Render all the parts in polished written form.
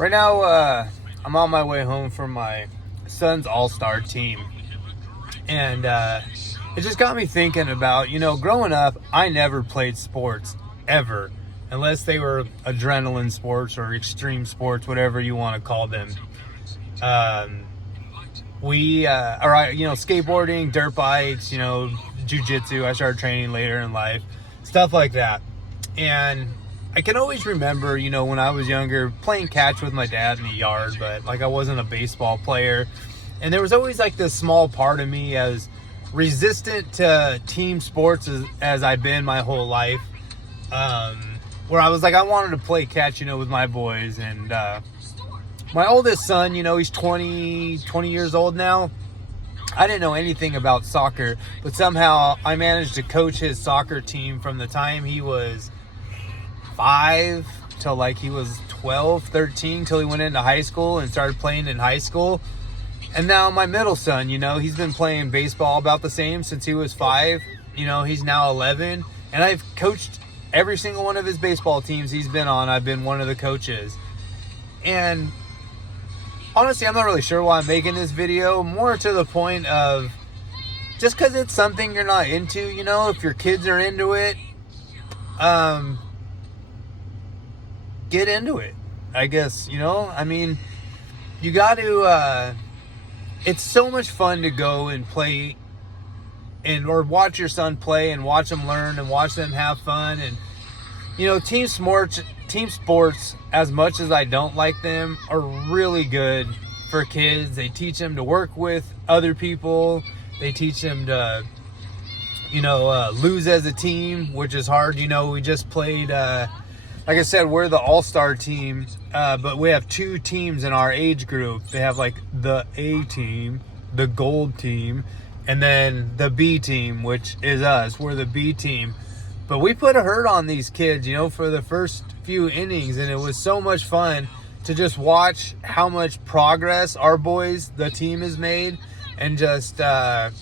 Right now, I'm on my way home from my son's all-star team. And it just got me thinking about, growing up, I never played sports, ever. Unless they were adrenaline sports or extreme sports, whatever you want to call them. Skateboarding, dirt bikes, jiu-jitsu. I started training later in life. Stuff like that. And I can always remember, when I was younger, playing catch with my dad in the yard, but I wasn't a baseball player. And there was always this small part of me, as resistant to team sports as I've been my whole life, where I was I wanted to play catch, with my boys. And my oldest son, he's 20 years old now. I didn't know anything about soccer, but somehow I managed to coach his soccer team from the time he was 5 till he was 12, 13, till he went into high school and started playing in high school. And now my middle son, he's been playing baseball about the same since he was 5. He's now 11. And I've coached every single one of his baseball teams he's been on. I've been one of the coaches. And honestly, I'm not really sure why I'm making this video. More to the point of, just because it's something you're not into, if your kids are into it, get into it, I guess. You got to, it's so much fun to go and play or watch your son play and watch them learn and watch them have fun. And, team sports, as much as I don't like them, are really good for kids. They teach them to work with other people. They teach them to, lose as a team, which is hard. We just played, like I said, we're the all-star team, but we have 2 teams in our age group. They have the A team, the gold team, and then the B team, which is us. We're the B team. But we put a hurt on these kids, for the first few innings, and it was so much fun to just watch how much progress our boys, the team, has made, and just, that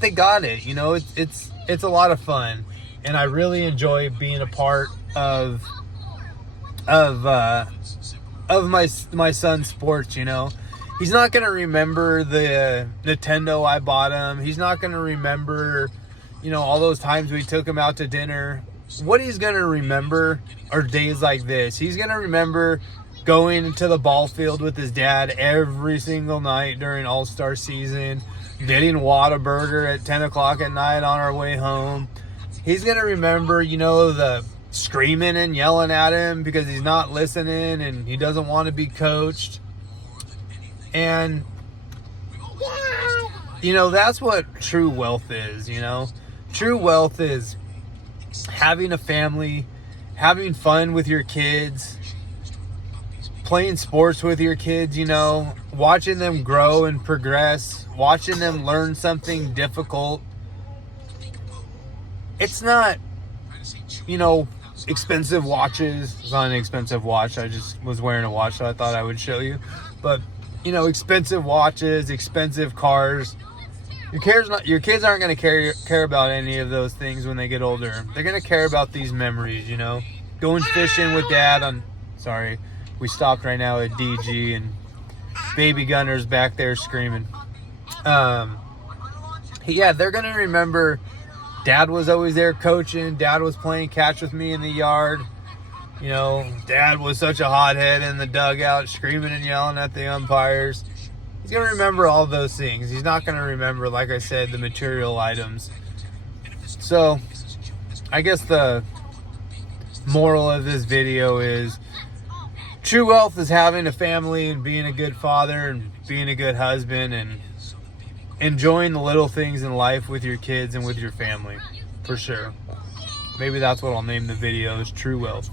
they got it. It's a lot of fun, and I really enjoy being a part of my son's sports. He's not gonna remember the Nintendo I bought him. He's not gonna remember all those times we took him out to dinner. What he's gonna remember are days like this. He's gonna remember going to the ball field with his dad every single night during All-Star season, getting Whataburger at 10 o'clock at night on our way home. He's gonna remember the screaming and yelling at him because he's not listening and he doesn't want to be coached. And, that's what true wealth is, True wealth is having a family, having fun with your kids, playing sports with your kids, watching them grow and progress, watching them learn something difficult. It's not, expensive watches. It's not an expensive watch. I just was wearing a watch, so I thought I would show you. But, expensive watches, expensive cars. Your kids aren't going to care about any of those things when they get older. They're going to care about these memories, Going fishing with dad we stopped right now at DG, and baby Gunner's back there screaming. They're going to remember Dad was always there coaching. Dad was playing catch with me in the yard. Dad was such a hothead in the dugout, screaming and yelling at the umpires. He's going to remember all those things. He's not going to remember, like I said, the material items. So, I guess the moral of this video is true wealth is having a family and being a good father and being a good husband and enjoying the little things in life with your kids and with your family, for sure. Maybe that's what I'll name the video, is True Wealth.